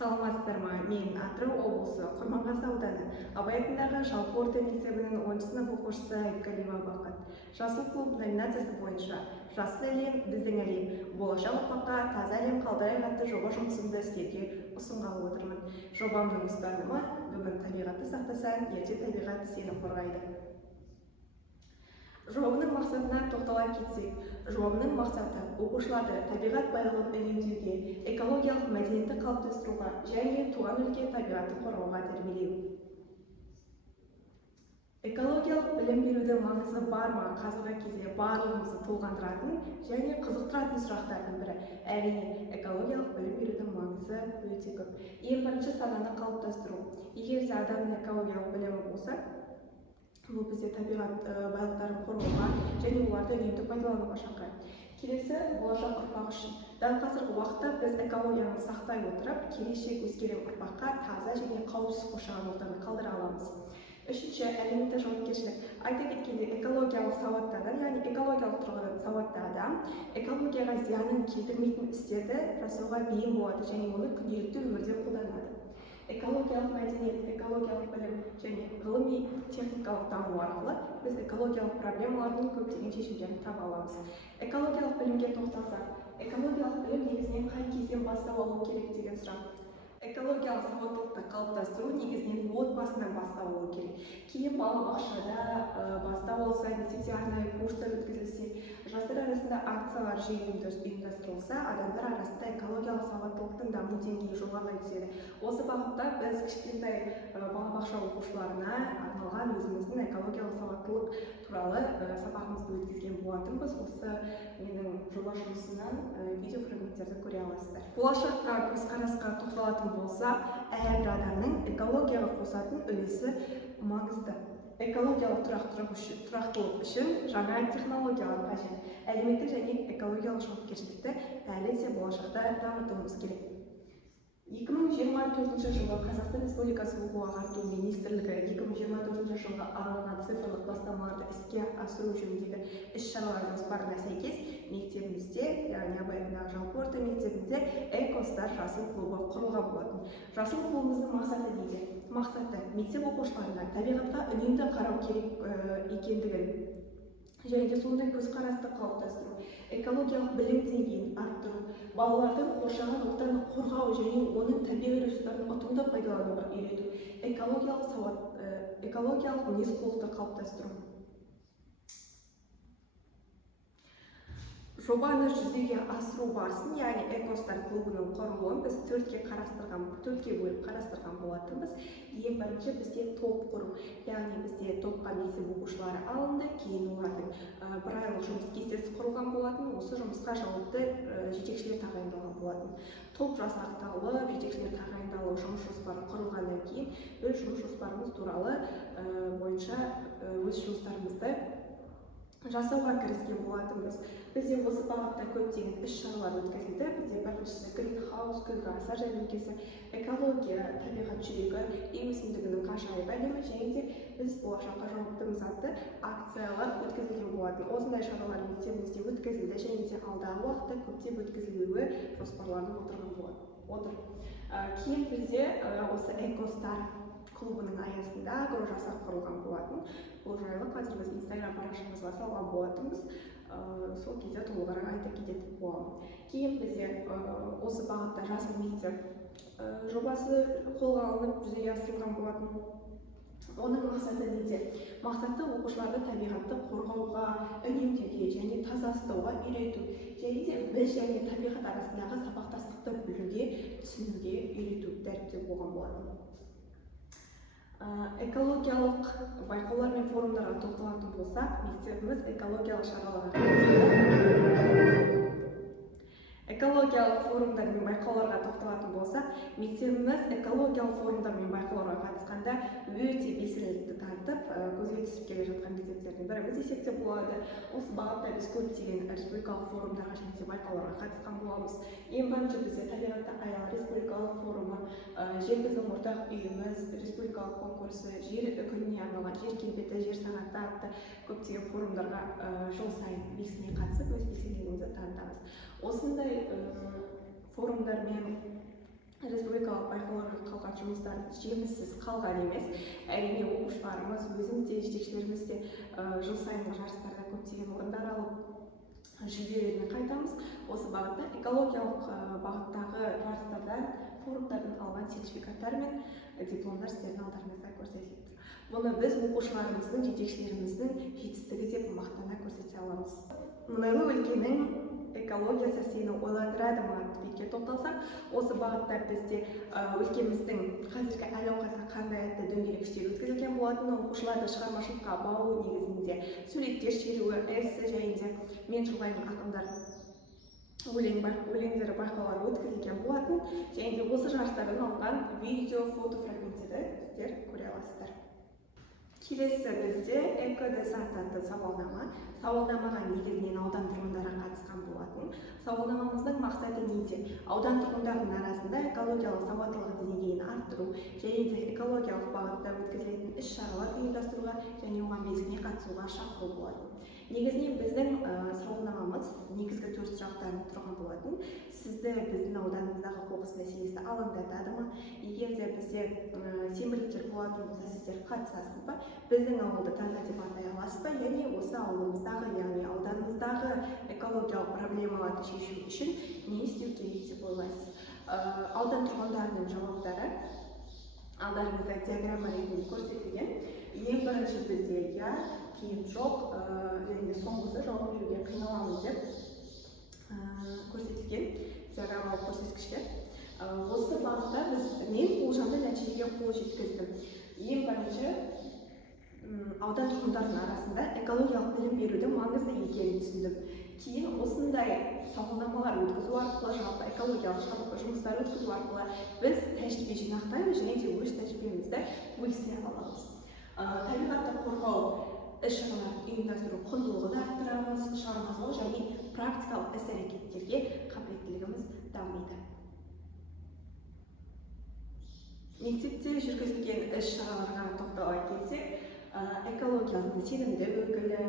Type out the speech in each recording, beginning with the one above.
Саламатсыздар ма? Мен Атырау облысы Құрманғазы ауданы Абай атындағы жалпы орта мектебінің 10 сынып оқушысы Айткалиева Бақыт. Жасыл клуб номинациясы бойынша «Жасыл әлем, біздің әлем, болашақ ұрпаққа таза әлем қалдырайық» атты жоба жұмысымды істеуге ұсынғалы отырмын. Жобамның ұстанымы: бүгін табиғатты сақтасаң, ертең табиғат сені қорғайды. Жобаның мақсатына тоқтала кетсек, жобаның мақсаты оқушыларды табиғат байлығын үнемдеуге, экологиялық мәдениетті қалыптастыруға және туған өлке табиғатын қорғауға тәрбиелеу. Экологиялық білім берудің маңызы бар ма? Қазіргі кезде барлығымызды толғандыратын және қызықтыратын сұрақтардың бірі. Әрине, экологиялық білім берудің маңызы өте көп. Ең бірінші сананы қалыптастыру. Егер де адамның экологиялық білімі болса, бұл бізде табиғат байлықтарын қорғауға және оларды үнемді пайдалануға шақырады. Келесі, болашақ ұрпақ үшін. Дәл қазіргі уақытта біз экологияны сақтай отырып, келешек өскелең ұрпаққа таза және қауіпсіз қоршаған ортаны қалдыра аламыз. Үшінші, әлеуметтік жауапкершілік. Айта кеткенде, экологиялық сауатты адам, яғни экологиялық тұрғыдан сауатты адам экологияға зиянын келтірмейтін істерді жасауға бейім болады және оны күнделікті өмірде қолданады. Экологиялық мәдениет, экологиялық білім және ғылыми техникалық даму арқылы біз экологиялық проблемалардың көптеген шешімдерін таба аламыз. Экологиялық білімге тоқталсақ, экологиялық білім негізінен қай кезден бастау алу керек деген сұрақ. Экологиялық сауаттылықты қалыптастыру негізінен отбасынан бастау алу керек. Кейін балабақшада бастау алса, мектепте арнайы курстар өткізілсе, жастар арасында акциялар жиі ұйымдастырылса, адамдар арасында экологиялық сауаттылықтың даму деңгейі жоғарылай түседі. Осы бағытта біз кішкентай балабақша оқушыларына арналған өзіміздің экологиялық сауаттылық туралы сабағымызды өткізген болатынбыз. Осы менің жоба жұмысынан видеофрагменттерді көре аласыздар. Болашаққа көзқарасқа тоқталатын болса, әрбір адамның экологияға қосатын үлесі маңызды. Экологиялық тұрақтылық үшін жаңа технологиялар қажет. Әлеуметтік және экологиялық жауапкершілікті әлі де болашақта дамытуымыз керек. 2024 жылы Қазақстан Республикасы оқу-ағарту министрлігі 2024 жылға арналған цифрлық бастамаларды іске асыру жөніндегі іс-шаралар жоспарына сәйкес мектебімізде, яғни Абай атындағы жалпы орта мектебінде Экостар жасыл клубы құрылған болатын. Жасыл клубымыздың мақсаты неде? Мақсаты мектеп оқушыларына табиғатқа үнемді қарау керек екендігін және сондай көзқарасты қалыптастыру, экологиялық білім деңгейін арттыру, балалардың қоршаған ортаны қорғау және оның табиғи ресурстарын ұтымды пайдалануға үйрету, экологиялық мінез-құлықты қалыптастыру. Жобаны жүзеге асыру барысын, яғни Экостар клубының құрылуын біз төртке бөліп қарастырған болатынбыз. Ең бірінші бізде топ құру, яғни бізде топқа мектеп оқушылары алынды, кейін олардың бір айлық жұмыс кестесі құрылған болатын, осы жұмысқа жауапты жетекшілер тағайындалған болатын. Топ жасақталып, жетекшілер тағайындалып, жұмыс жоспары құрылғаннан кейін біз жұмыс жоспарымыз туралы бойынша өз жұмыстарымызды жасауға кіріскен болатынбыз. Бізде осы бағытта көптеген іс-шаралар өткізілді. Бізде біріншісі гринхаус, күнгі асар жәрмеңкесі, экология, табиғат жүрегі, үй өсімдігінің ғажайып әлемі және де біз болашаққа жауаптымыз атты акциялар өткізілген болатын. Осындай шаралар мектебімізде өткізілді және де алдағы уақытта көптеп өткізілуі жоспарланып отыр. Кейін бізде осы Экостар клубының аясында агрожасақ құрылған болатын. Бұл жайлы қазір біз Инстаграм парақшамызға салған болатынбыз. Сол кезде толығырақ айта кететін боламын. Кейін бізде осы бағытта жасыл мектеп жобасы қолға алынып жүзеге асырылған болатын. Оның мақсаты неде? Мақсаты оқушыларды табиғатты қорғауға, үнемдеуге және таза ұстауға үйрету, және де біз және табиғат арасындағы сабақтастықты білуге, түсінуге үйрету, дәріптеу болған болатын. Экологиялық байқаулар мен форумдарға тоқталатын болсақ, мектебіміз экологиялық форумдар мен байқауларға тоқталатын болса, мектебіміз экологиялық форумдар мен байқауларға қатысқанда өте белсенділікті танытып, көзге түсіп келе жатқан мектептердің бірі десек те болады. Осы бағытта біз көптеген республикалық форумдарға және байқауларға қатысқан боламыз. Ең бірінші бізде табиғатты аяла республикалық форумы, жер біздің ортақ үйіміз, республикалық конкурсы, жер күніне арналған жер келбеті, жер сағаты атты көптеген форумдарға жыл сайын белсене қатысып, өз белсенділігімізді танытамыз. Осындай форумдар мен республикалық байқауларға қалған жұмыстарымыз жеміссіз қалған емес. Әрине оқушыларымыз, өзім де, жетекшілеріміз де жыл сайынғы жарыстарда көптеген орындар алып, жүлделермен қайтамыз. Осы бағытта экологиялық бағыттағы жарыстардан, форумдардан алған сертификаттар мен дипломдар сіздердің алдарыңызда көрсетіліп тұр. Бұны біз оқушыларымыздың, жетекшілеріміздің жетістігі деп мақтана көрсете аламыз. Мұнайлы өлкенің экологиясы сені ойландырады ма атты бетке тоқталсақ, осы бағытта бізде өлкеміздің қазіргі әл-ауқаты қандай атты дөңгелек үстел өткізілген болатын. Оқушыларды шығармашылыққа баулу негізінде суреттер шеруі, эссе жайында мен Шұғайдың ақындар өлеңдері байқаулары өткізілген болатын. Және де осы жарыстардан алынған видео, фото фрагменттерді сіздер көре аласыздар. Келесі бізде экодесант атты сауалнама. Сауалнамаға негізінен аудан тұрғындары қатысқан болатын. Сауалнамамыздың мақсаты неде? Аудан тұрғындарының арасында экологиялық сауаттылық деңгейін арттыру және де экологиялық бағытта өткізілетін іс-шаралар ұйымдастыруға және оған белсене қатысуға шақыру болатын. Негізінен біздің сауалнамамыз негізгі 4 сұрақтан тұрған болатын. Сізді біздің ауданымыздағы қоқыс мәселесі алаңдатады ма? Егер де бізде сенбіліктер болатын болса, сіздер қатысасыз ба? Біздің ауылды таза деп атай аласыз ба? Яғни осы ауылымыздағы, яғни ауданымыздағы экологиялық проблемаларды шешу үшін не істеу керек деп ойлайсыз? Аудан тұрғындарының жауаптары алдарыңызда диаграмма ретінде көрсетілген. Ең бірінші бізде я, кейін жоқ, және соңғысы жауап беруге қиналамыз деп көрсетілген диаграммалық көрсеткіштер. Осы бағытта мен болжамды нәтижеге қол жеткіздім. Ең бірінші аудан тұрғындарының арасында экологиялық білім берудің маңызды екенін түсіндім. Кейін осындай сауалнамалар өткізу арқылы, жалпы экологиялық жұмыстар өткізу арқылы біз тәжірибе жинақтаймыз және де өз тәжірибемізді бөлісе аламыз. Табиғатты қорғау іс-шараларын ұйымдастыру құндылығын арттырамыз, шығармашылық және практикалық іс-әрекеттерге қабілеттілігіміз дамиды. Мектепте жүргізілген іс-шараларға тоқтала келсек, экологияның сенімді өкілі,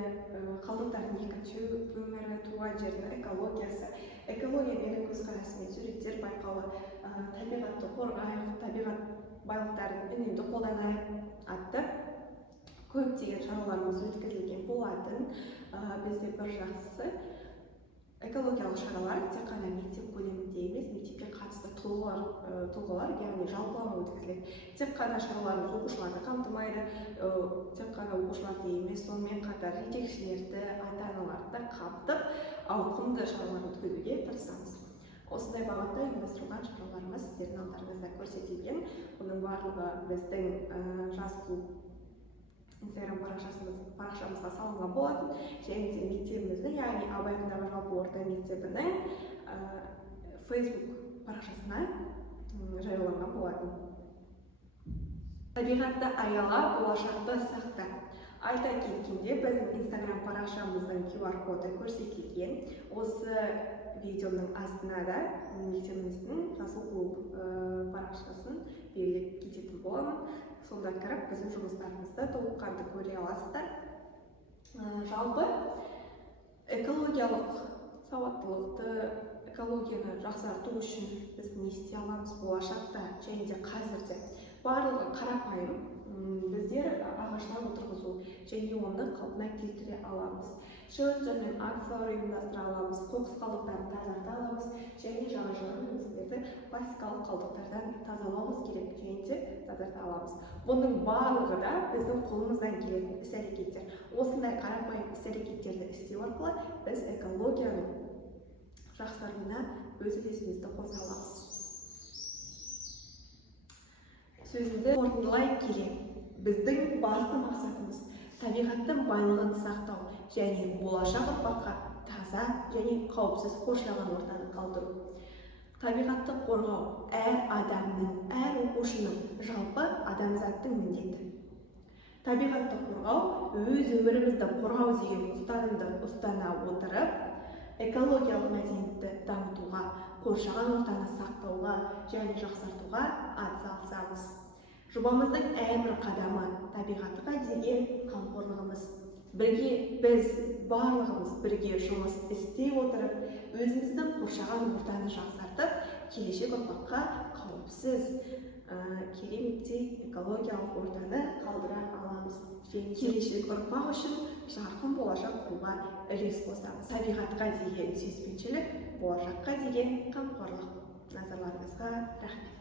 қалдықтардың екінші өмірі, туған жердің экологиясы, экология менің көзқарасы мен суреттер байқауы, табиғатты қорғайық, табиғат байлықтарын үнемді қолданайық атты көптеген шараларымыз өткізілген болатын. Бізде бір жақсысы экологиялық шаралар тек қана мектеп көлемінде емес, мектепке қатысты тұлғалар, яғни жалпылама өткізіледі. Тек қана шараларымыз оқушыларды қамтымайды, тек қана оқушыларды емес, сонымен қатар жетекшілерді, ата-аналарды қамтып, ауқымды шаралар өткізуге тырысамыз. Осындай бағытта ұйымдастырылған шараларымыз сіздердің алдарыңызда көрсетілген. Бұның барлығы біздің жас клуб Instagram парақшамызға салынған болатын. Және де мектебіміздің, яғни Абай атындағы жалпы орта мектебінің Facebook парақшасына жарияланған болатын. Табиғатты аяла, болашақты сақта. Айта кеткенде, біздің Instagram парақшамыздың QR коды көрсетілген. Осы видеоның астына да мектебіміздің жасыл клуб парақшасын белгілеп кететін боламын. Сонда кіріп, біздің жұмыстарымызды толыққанды көре аласыздар. Жалпы экологиялық сауаттылықты, экологияны жақсарту үшін біз не істей аламыз болашақта және де қазірде. Барлығы қарапайым. Біздер ағаштар отырғызу және оны қалпына келтіре аламыз. Шелтер мен акциялар ұйымдастыра аламыз, қоқыс қалдықтарын тазарта аламыз және жағажайлар өзендерді пластикалық қалдықтардан тазалауымыз керек және де тазарта аламыз. Бұның барлығы да біздің қолымыздан келетін іс-әрекеттер. Осындай қарапайым іс-әрекеттерді істеу арқылы біз экологияның жақсаруына өз үлесімізді қоса аламыз. Сөзімді қорытындылай келе, біздің басты мақсатымыз табиғаттың байлығын сақтау және болашақ ұрпаққа таза және қауіпсіз қоршаған ортаны қалдыру. Табиғатты қорғау әр адамның, әр оқушының, жалпы адамзаттың міндеті. Табиғатты қорғау өз өмірімізді қорғау деген ұстанымды ұстана отырып, экологиялық мәдениетті дамытуға, қоршаған ортаны сақтауға және жақсартуға атсалысамыз. Жобамыздың әрбір қадамы табиғатқа деген қамқорлығымыз. Біз барлығымыз бірге жұмыс істей отырып, өзіміздің қоршаған ортаны жақсартып, келешек ұрпаққа қауіпсіз кереметтей экологиялық ортаны қалдыра аламыз. Және келешек ұрпақ үшін жарқын болашақ құруға үлес қосамыз. Табиғатқа деген сүйіспеншілік, болашаққа деген қамқорлық. Назарларыңызға рахмет.